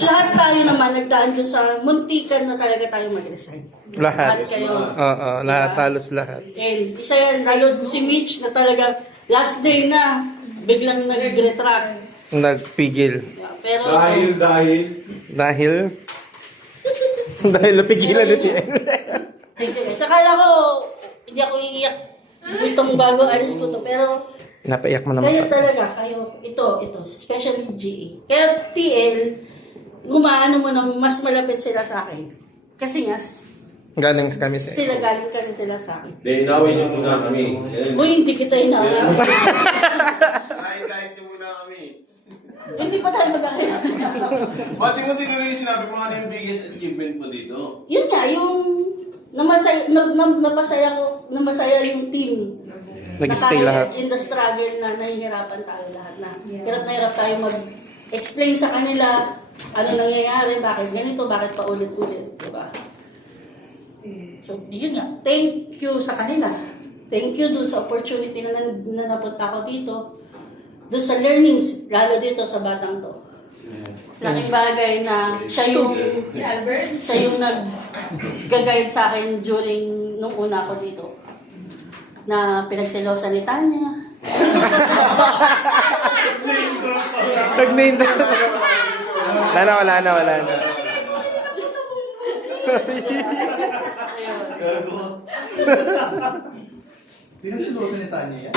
lahat tayo naman nagdaan dyan sa muntikan na talaga tayo mag-resign. Lahat. Kayo. Oo, lahat, halos lahat. And isa yan, lalo si Mitch na talaga last day na, biglang nag-retract. Nagpigil. Pero Dahil napigilan ni TL. thank you guys. Akala ko, hindi ako iiyak itong bago alis ko to. Pero Napaiyak mo kayo naman. talaga, kayo, ito, especially GE. Kaya TL, gumaano mo na mas malapit sila sa akin. Kasi nga, Galing kami sa galing kasi sila sa akin. Then, inawin niyo muna kami. Uy, hindi kita inawin. Kahit niyo muna kami. Hindi pa tayo magkakilala. Ba't di mo tinuloy yung sinabi mo ano yung biggest achievement mo dito? Yun nga, yung namasaya yung team. Nag-stay Na tayo lahat. In the struggle na nahihirapan tayo lahat na. Hirap na hirap tayo mag-explain sa kanila ano nangyayari, bakit ganito, bakit pa ulit-ulit. Diba? So, yun nga. Thank you sa kanila. Thank you doon sa opportunity na napunta ko dito. Doon sa learnings, lalo dito sa batang to. Laking bagay na siya yung nag-guide sa akin during nung una ko dito. Na pinagselosa ni Tanya. Nag-main na. Wala na. Hindi ka sinulosa ni Tanya yan?